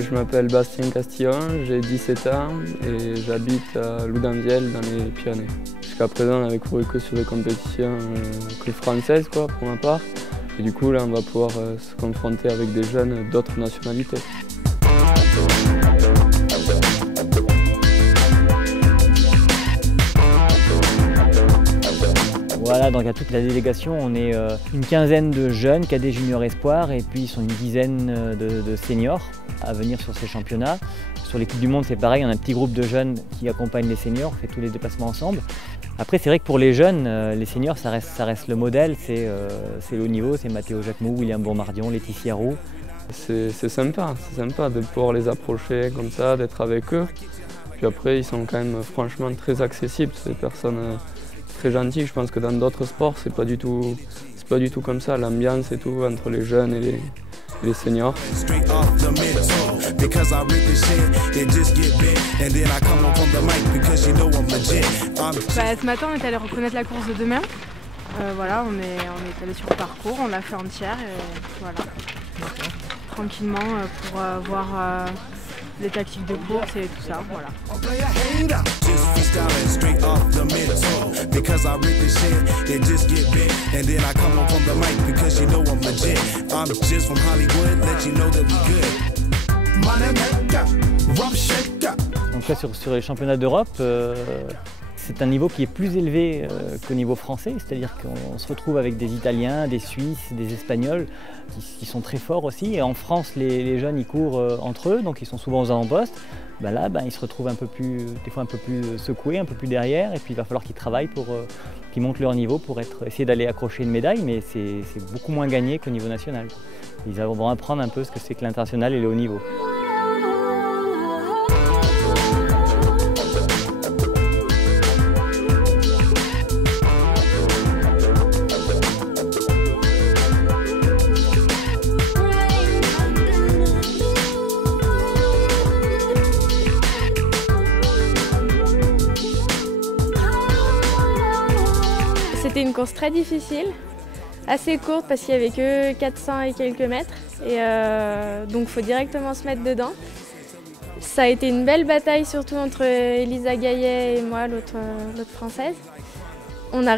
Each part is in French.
Je m'appelle Bastien Castillon, j'ai 17 ans et j'habite à Loudanvielle dans les Pyrénées. Jusqu'à présent, on n'avait couru que sur des compétitions que françaises pour ma part. Et du coup, là, on va pouvoir se confronter avec des jeunes d'autres nationalités. Voilà, donc à toute la délégation, on est une quinzaine de jeunes, cadets juniors espoirs, et puis ils sont une dizaine de seniors à venir sur ces championnats. Sur l'équipe du monde, c'est pareil, on a un petit groupe de jeunes qui accompagnent les seniors, on fait tous les déplacements ensemble. Après, c'est vrai que pour les jeunes, les seniors, ça reste le modèle, c'est le haut niveau, c'est Mathéo Jacquemou, William Bourmardion, Laetitia Roux. C'est sympa de pouvoir les approcher comme ça, d'être avec eux. Puis après, ils sont quand même franchement très accessibles, c'est des personnes très gentilles. Je pense que dans d'autres sports, c'est pas du tout comme ça, l'ambiance et tout entre les jeunes et les seniors. Ce matin, on est allé reconnaître la course de demain. Voilà, on est allé sur le parcours, on l'a fait entière et voilà. Tranquillement pour voir les tactiques de course et tout ça, voilà. Donc là, sur les championnats d'Europe, c'est un niveau qui est plus élevé qu'au niveau français, c'est-à-dire qu'on se retrouve avec des Italiens, des Suisses, des Espagnols qui sont très forts aussi. Et en France, les jeunes ils courent entre eux, donc ils sont souvent aux avant-postes. Là, ils se retrouvent des fois un peu plus secoués, un peu plus derrière, et puis il va falloir qu'ils travaillent pour qu'ils montent leur niveau pour essayer d'aller accrocher une médaille, mais c'est beaucoup moins gagné qu'au niveau national. Ils vont apprendre un peu ce que c'est que l'international et le haut niveau. C'était une course très difficile, assez courte parce qu'il n'y avait que 400 et quelques mètres. Et donc il faut directement se mettre dedans. Ça a été une belle bataille, surtout entre Elisa Gaillet et moi, l'autre française. J'ai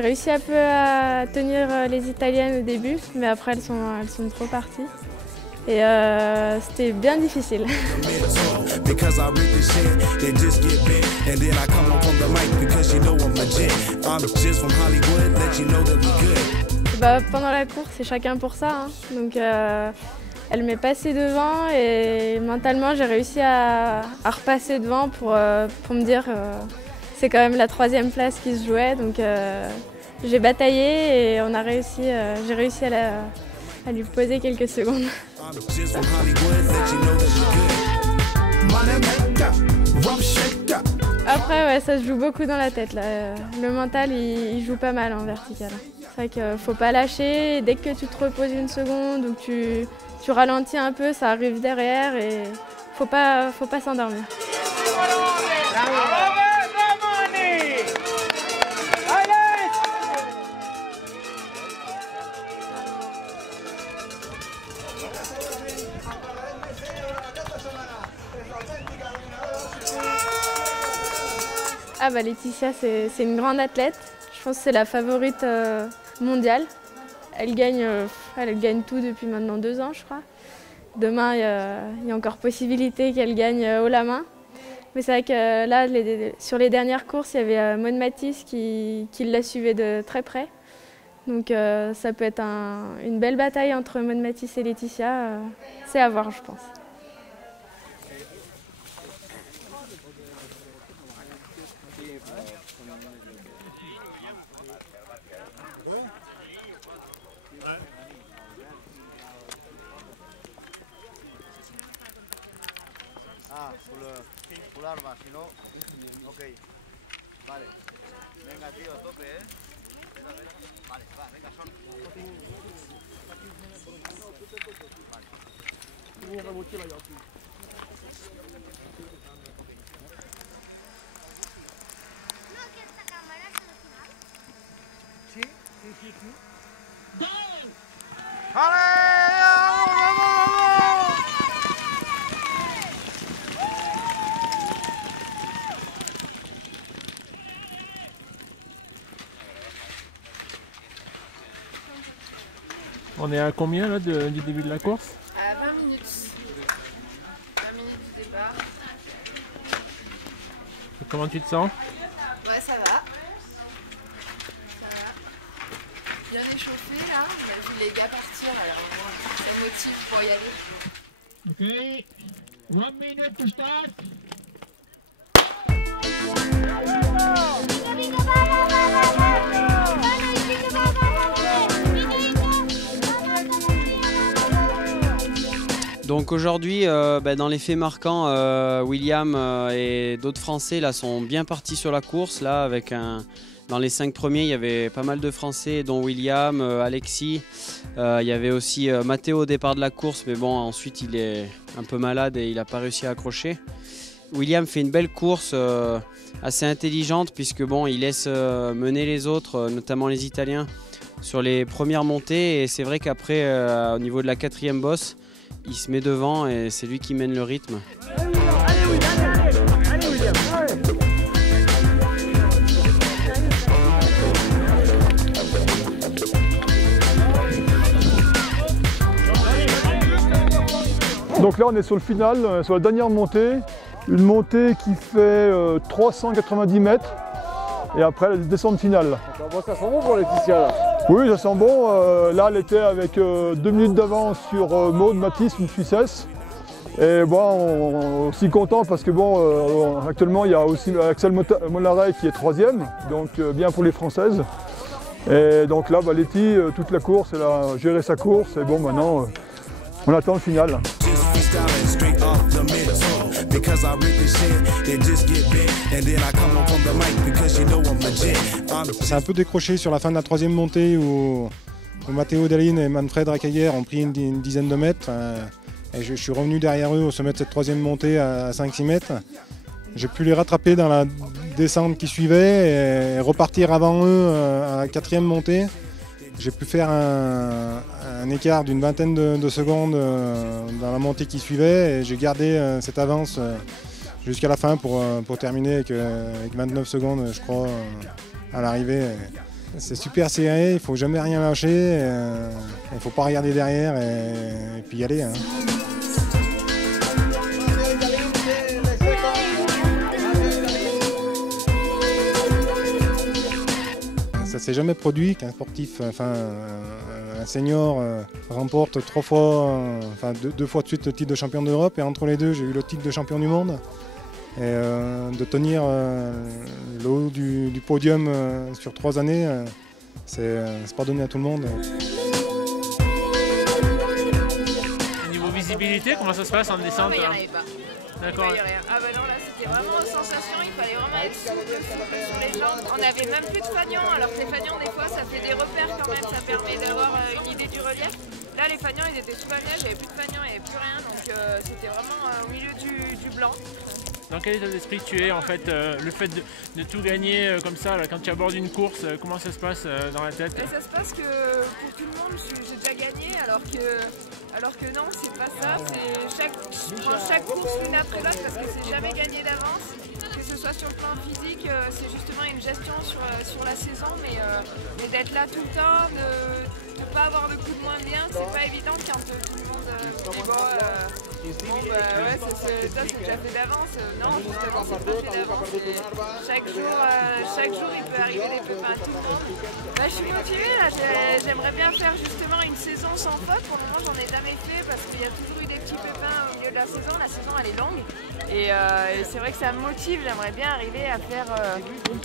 réussi un peu à tenir les Italiennes au début, mais après elles sont trop parties. Et c'était bien difficile. Pendant la course, c'est chacun pour ça. Donc elle m'est passée devant et mentalement j'ai réussi à repasser devant pour me dire c'est quand même la 3e place qui se jouait. Donc j'ai bataillé et j'ai réussi à lui poser quelques secondes. Après, ouais, ça se joue beaucoup dans la tête, là. Le mental, il joue pas mal en vertical. C'est vrai qu'il ne faut pas lâcher. Dès que tu te reposes une seconde ou que tu ralentis un peu, ça arrive derrière et faut pas s'endormir. Laetitia, c'est une grande athlète. Je pense que c'est la favorite mondiale. Elle gagne tout depuis maintenant 2 ans, je crois. Demain, il y a encore possibilité qu'elle gagne haut la main. Mais c'est vrai que là, sur les dernières courses, il y avait Maud Matisse qui la suivait de très près. Donc ça peut être une belle bataille entre Maud Matisse et Laetitia. C'est à voir, je pense. Arma, si no, ok. Vale. Venga, tío, tope, ¿eh? Vale, va, venga, son. Vale. On est à combien là du début de la course? À 20 minutes. 20 minutes du départ. Et comment tu te sens? Ouais, ça va. Ça va. Bien échauffé là. On a vu les gars partir, alors bon, ça motive pour y aller. Ok. 1 minute to start. Donc aujourd'hui, dans les faits marquants, William et d'autres Français là, sont bien partis sur la course. Là, dans les 5 premiers, il y avait pas mal de Français, dont William, Alexis. Il y avait aussi Matteo au départ de la course, mais bon, ensuite il est un peu malade et il n'a pas réussi à accrocher. William fait une belle course assez intelligente puisque bon, il laisse mener les autres, notamment les Italiens, sur les premières montées. Et c'est vrai qu'après, au niveau de la 4e bosse, il se met devant et c'est lui qui mène le rythme. Donc là on est sur le final, sur la dernière montée. Une montée qui fait 390 mètres et après la descente finale. Bon, ça sent bon pour Laetitia là. Oui, ça sent bon. Là, elle était avec 2 minutes d'avance sur Maud Matisse, une Suissesse. Et bon, on est aussi content parce que bon, actuellement, il y a aussi Axel Mollaret qui est 3e, donc bien pour les Françaises. Et donc là, Letty, toute la course, elle a géré sa course. Et bon, maintenant, on attend le final. C'est un peu décroché sur la fin de la 3e montée où Matteo Dallin et Manfred Rackayer ont pris une dizaine de mètres. Et je suis revenu derrière eux au sommet de cette 3e montée à 5-6 mètres. J'ai pu les rattraper dans la descente qui suivait et repartir avant eux à la 4e montée. J'ai pu faire un écart d'une vingtaine de secondes dans la montée qui suivait et j'ai gardé cette avance jusqu'à la fin pour terminer avec 29 secondes, je crois, à l'arrivée. C'est super serré, il ne faut jamais rien lâcher, il ne faut pas regarder derrière et puis y aller. Hein. Ça ne s'est jamais produit qu'un sportif, un senior remporte 3 fois, deux fois de suite le titre de champion d'Europe et entre les deux j'ai eu le titre de champion du monde. Et de tenir le haut du podium sur 3 années, c'est pas donné à tout le monde. Au niveau visibilité, comment ça se passe en descente? Il n'y arrive pas. D'accord. Ah bah non, là c'était vraiment une sensation, il fallait vraiment être souple sur les jambes. On n'avait même plus de fanions, alors que les fanions des fois ça fait des repères quand même, ça permet d'avoir une idée du relief. Là les fanions ils étaient sous la neige, il n'y avait plus de fanions, il n'y avait plus rien, donc c'était vraiment au milieu du blanc. Dans quel état d'esprit tu es en fait, le fait de tout gagner comme ça, là, quand tu abordes une course, comment ça se passe dans la tête? Ça se passe que pour tout le monde j'ai déjà gagné alors que non, c'est pas ça, c'est chaque course l'une après l'autre parce que c'est jamais gagné d'avance, que ce soit sur le plan physique, c'est justement une gestion sur la saison, mais d'être là tout le temps, de ne pas avoir de coup de moins bien, c'est pas évident quand tout le monde dit ouais, ça c'est déjà fait d'avance. Non, justement, c'est pas fait d'avance. Chaque jour, il peut arriver des pépins à tout le monde. Je suis motivée, là. J'aimerais bien faire justement une saison sans faute. Pour le moment, j'en ai jamais fait parce qu'il y a toujours eu des petits pépins au milieu de la saison. La saison, elle est longue. Et c'est vrai que ça me motive. J'aimerais bien arriver à faire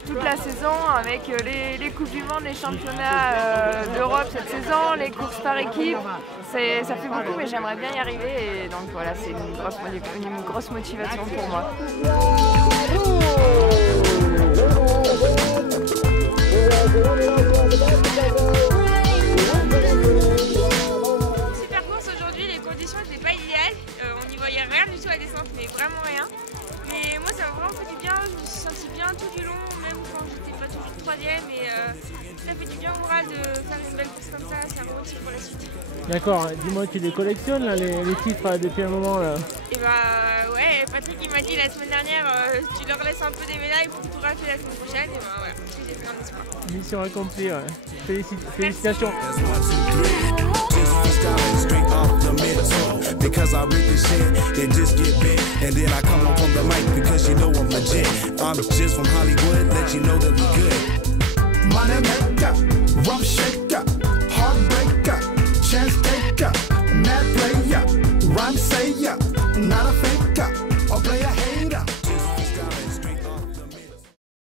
toute la saison avec les Coupes du Monde, les championnats d'Europe cette saison, les courses par équipe. Ça fait beaucoup, mais j'aimerais bien y arriver. Et donc voilà, c'est une grosse motivation pour moi. Super course aujourd'hui, les conditions n'étaient pas idéales. n'y a rien du tout à descente, mais vraiment rien. Mais moi ça m'a vraiment fait du bien, je me suis sentie bien tout du long, même quand j'étais pas toujours troisième. Et ça fait du bien au moral de faire une belle course comme ça me motive pour la suite. D'accord, dis-moi, tu les collectionnes là, les titres depuis un moment là? Et bah ouais, Patrick il m'a dit la semaine dernière, tu leur laisses un peu des médailles pour tout rafler la semaine prochaine. Et bah voilà, j'ai fait un espoir. Mission accomplie, ouais. Félicitations. Straight off the mental, because I read this shit and just get big, and then I come up on the mic because you know I'm legit. I'm just from Hollywood, let you know that we good.